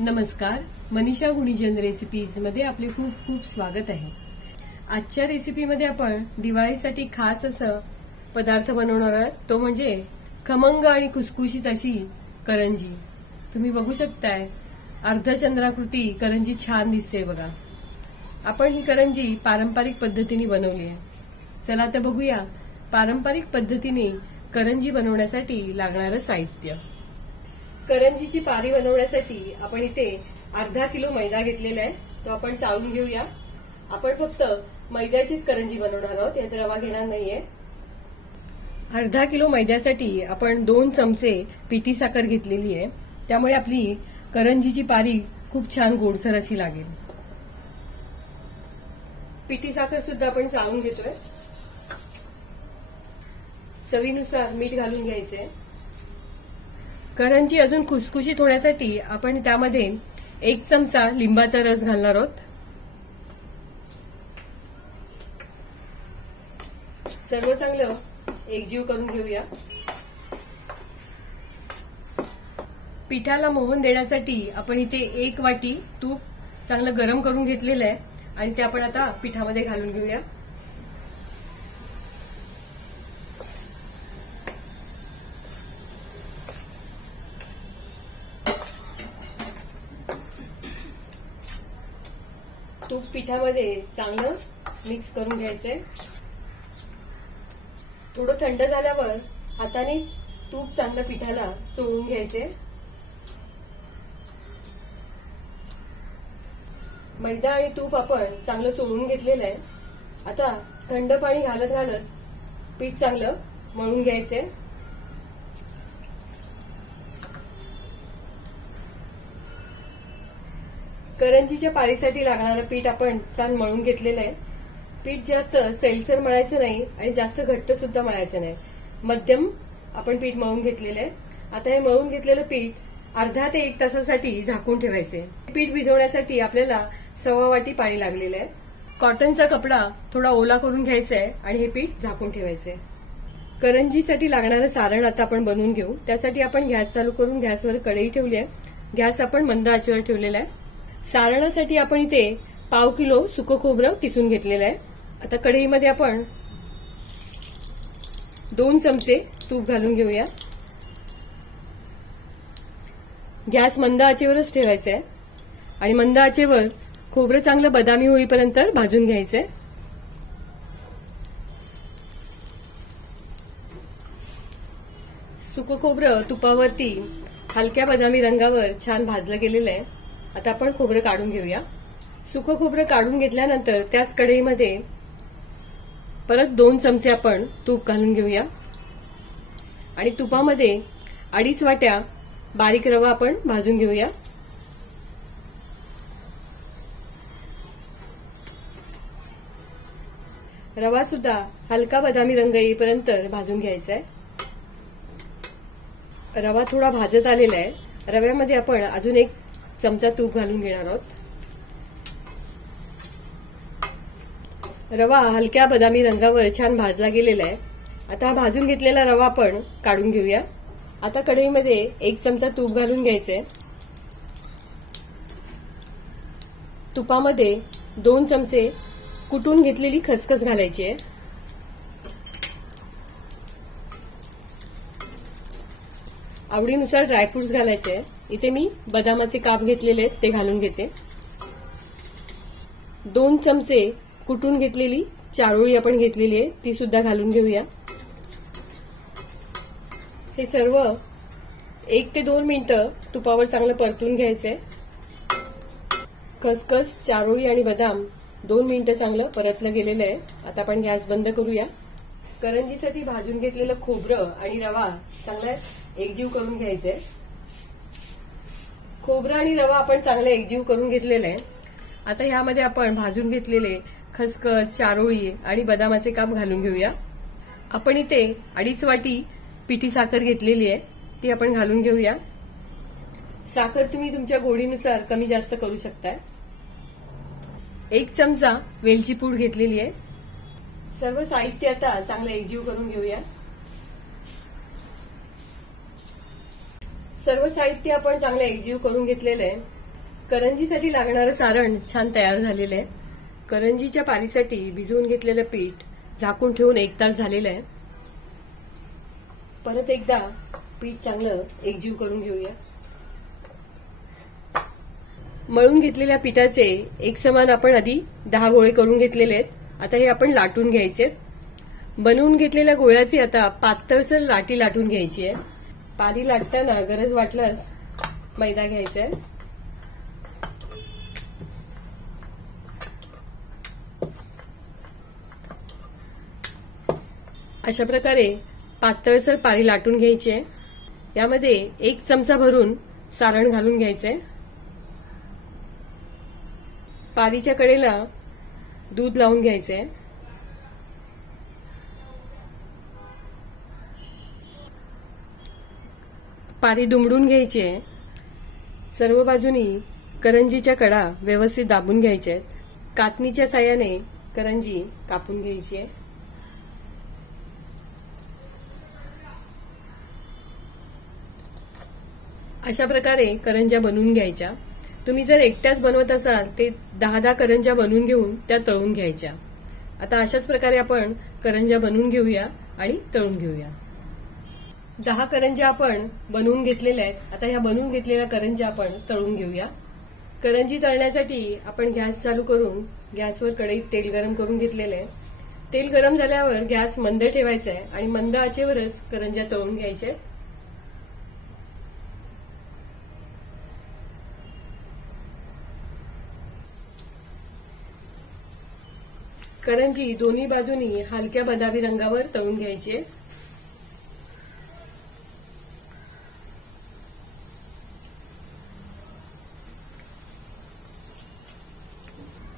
नमस्कार, मनीषा गुणीजन रेसिपीज मध्ये आपले खूप खूप स्वागत आहे। आजच्या रेसिपीमध्ये आपण दिवाळीसाठी खास असं पदार्थ बनवणार आहोत, तो म्हणजे खमंग आणि खुसखुशीत अशी करंजी। तुम्ही बघू शकताय अर्धचंद्राकृती करंजी छान दिसते बघा। आपण ही करंजी पारंपरिक पद्धतीने बनवली आहे। चला तर बघूया पारंपरिक पद्धतीने करंजी बनवण्यासाठी लागणारं साहित्य। करंजीची पारी बनवण्यासाठी आपण इथे अर्धा किलो मैदा घेतलेला आहे, तो आपण चाळून घेऊया। आपण फक्त मैद्याचीच करंजी बनवणार आहोत, यात रवा घेणार नाहीये। अर्धा किलो मैद्यासाठी आपण 2 चमचे पिठी साखर घेतलेली आहे, त्यामुळे आपली करंजीची पारी खूप छान गोडसर अशी लागेल। पिठी साखर सुद्धा आपण चाळून घेतोय। चवीनुसार मीठ घालून घ्यायचे। करंजी अजून खुसखुशीत होण्यासाठी आपण त्यामध्ये 1 चमचा लिंबाचा रस घालणार आहोत। सर्व चांगलं एकजीव करून घेऊया। पिठाला मोहन देण्यासाठी आपण इथे 1 वाटी तूप चांगलं गरम करून घेतलेलं आहे आणि ते आपण आता पिठामध्ये घालून घेऊया। तूप पिठामध्ये चांगलं मिक्स करून घ्यायचंय। थोडं थंड झाल्यावर हातानेच तूप चांगलं पिठाला चोळून घ्यायचे। मैदा आणि तूप आपण चांगलं चोळून घेतलेलं आहे। आता थंड पाणी घालत घालत पीठ चांगलं मळून घ्यायचंय। करंजीच्या पारीसाठी लागणारं पीठ आपण छान मळून घेतलेलं आहे। पीठ जास्त सैलसर मळायचं नाही आणि जास्त घट्ट सुद्धा मळायचं नाही, मध्यम आपण पीठ मळून घेतलेलं आहे। आता हे मळून घेतलेलं पीठ अर्धा ते 1 तासासाठी झाकून ठेवायचे। पीठ भिजवण्यासाठी आपल्याला 1.25 वाटी पाणी लागलेलं आहे। कॉटनचा कपडा थोडा ओला करून घ्यायचा आहे आणि हे पीठ झाकून ठेवायचंय। करंजीसाठी लागणारं सारण आता आपण बनवून घेऊ। त्यासाठी आपण गॅस चालू करून गॅसवर कढई ठेवली आहे। गॅस आपण मंद आचेवर ठेवलेला आहे। सारणासाठी आपण इथे 1/2 किलो सुकं खोबरं किसून घेतलेलं आहे। आता कढईमध्ये आपण 2 चमचे तूप घालून घेऊया। गॅस मंद आचेवरच ठेवायचा आहे आणि मंद आचेवर खोबरं चांगलं बदामी होईपर्यंत भाजून घ्यायचंय। सुकं खोबरं तुपावरती हलक्या बदामी रंगावर छान भाजलं गेलेलं आहे। आता आपण खोबरं काढून घेऊया। सुकं खोबरं काढून घेतल्यानंतर त्याच कढईमध्ये परत 2 चमचे आपण तूप घालून घेऊया आणि तुपामध्ये 2.5 वाट्या बारीक रवा आपण भाजून घेऊया। रवा सुद्धा हलका बदामी रंग येईपर्यंत भाजून घ्यायचा आहे। रवा थोडा भाजत आलेला आहे। रव्यामध्ये आपण अजून 1 चमचा तूप घालून घेणार आहोत। रवा हलक्या बदामी रंगावर छान भाजला गेलेला आहे। आता भाजून घेतलेला रवा आपण काढून घेऊया। आता कढईमध्ये 1 चमचा तूप घालून घ्यायचंय। तुपामध्ये 2 चमचे कुटून घेतलेली खसखस घालायची आहे। आवडीनुसार ड्रायफ्रुट्स घालायचे आहे। इथे मी बदामाचे काप घेतलेले आहेत, ते घालून घेते। 2 चमचे कुटून घेतलेली चारोळी आपण घेतलेली आहे, ती सुद्धा घालून घेऊया। हे सर्व 1 ते 2 मिनिटं तुपावर चांगलं परतून घ्यायचंय। खसखस, चारोळी आणि बदाम 2 मिनिटं चांगलं परतलं गेलेलं आहे। आता आपण गॅस बंद करूया। करंजीसाठी भाजून घेतलेलं खोबरं आणि रवा चांगला एकजीव करून घ्यायचंय। खोबरं आणि रवा आपण चांगलं एकजीव करून घेतलेलं आहे। आता ह्यामध्ये आपण भाजून घेतलेले खसखस, चारोळी आणि बदामाचे काप घालून घेऊया। आपण इथे 2.5 वाटी पिठी साखर घेतलेली आहे, ती आपण घालून घेऊया। साखर तुम्ही तुमच्या गोडीनुसार कमी जास्त करू शकता। 1 चमचा वेलची पूड घेतलेली आहे। सर्व साहित्य आता चांगलं एकजीव करून घेऊया। सर्व साहित्य आपण चांगलं एकजीव करून घेतलेलं आहे। करंजीसाठी लागणारं सारण छान तयार झालेलं आहे. करंजीच्या पारीसाठी भिजवून घेतलेलं पीठ झाकून ठेवून 1 तास झालेलं आहे. परत एकदा पीठ चांगलं एकजीव करून घेऊया. मळून घेतलेल्या पिठाचे एकसमान आपण आधी 10 गोळे करून घेतलेले आहेत. आता हे आपण लाटून घ्यायचे. बनवून घेतलेल्या गोळ्याची आता पातळसर लाटी लाटून घ्यायची आहे. पारी लाटताना गरज वाटल्यास मैदा घ्यायचा आहे. अशा प्रकारे पातळसर पारी लाटून घ्यायची आहे. यामध्ये 1 चमचा भरून सारण घालून घ्यायचंय. पारीच्या कडेला दूध लावून घ्यायचंय. पारी दुमडून घ्यायची आहे. सर्व बाजूनी करंजीच्या कडा व्यवस्थित दाबून घ्यायच्या आहेत. कातणीच्या साहाय्याने करंजी कापून घ्यायची आहे. अशा प्रकारे करंज्या बनवून घ्यायच्या. तुम्ही जर एकट्याच बनवत असाल ते 10 करंज्या बनवून घेऊन त्या तळून घ्यायच्या. आता अशाच प्रकारे आपण करंज्या बनवून घेऊया आणि तळून घेऊया. 10 करंज्या आपण बनवून घेतलेल्या आहेत. आता ह्या बनवून घेतलेल्या करंज्या आपण तळून घेऊया. करंजी तळण्यासाठी आपण गॅस चालू करून गॅसवर कढईत तेल गरम करून घेतलेलं आहे. तेल गरम झाल्यावर गॅस मंद ठेवायचा आहे आणि मंद आचेवरच करंज्या तळून घ्यायच्या. करंजी दोन्ही बाजूनी हलक्या बदामी रंगावर तळून घ्यायची.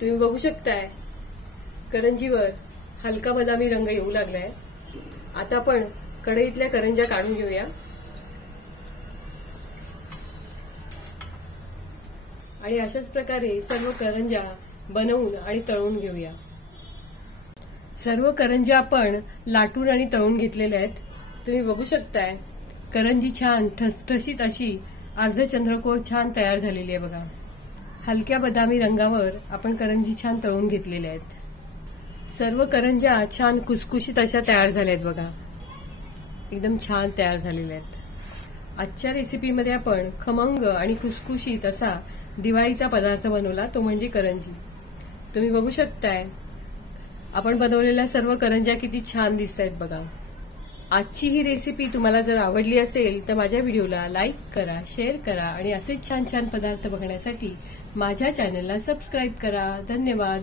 तुम्ही बघू शकताय करंजीवर हलका बदामी रंग येऊ लागलाय. आता आपण कढईतल्या करंज्या काढून घेऊया आणि अशाच प्रकारे सर्व करंज्या बनवून आणि तळून घेऊया. सर्व करंज्या आपण लाटून आणि तळून घेतलेल्या आहेत. तुम्ही बघू शकताय करंजी छान ठसठशीत अशी अर्धचंद्रकोर छान तयार झालेली आहे बघा. हलक्या बदामी रंगावर आपण करंजी छान तळून घेतलेल्या आहेत. सर्व करंज्या छान कुसकुशीत अशा तयार झाल्या आहेत बघा. एकदम छान तयार झालेल्या आहेत. आजच्या रेसिपीमध्ये आपण खमंग आणि खुसखुशीत असा दिवाळीचा पदार्थ बनवला, तो म्हणजे करंजी. तुम्ही बघू शकताय आपण बनवलेल्या सर्व करंज्या किती छान दिसत आहेत बघा. आजची ही रेसिपी तुम्हाला जर आवडली असेल तर माझ्या व्हिडिओला लाईक करा, शेअर करा आणि असेच छान छान पदार्थ बघण्यासाठी माझ्या चॅनलला सबस्क्राईब करा. धन्यवाद.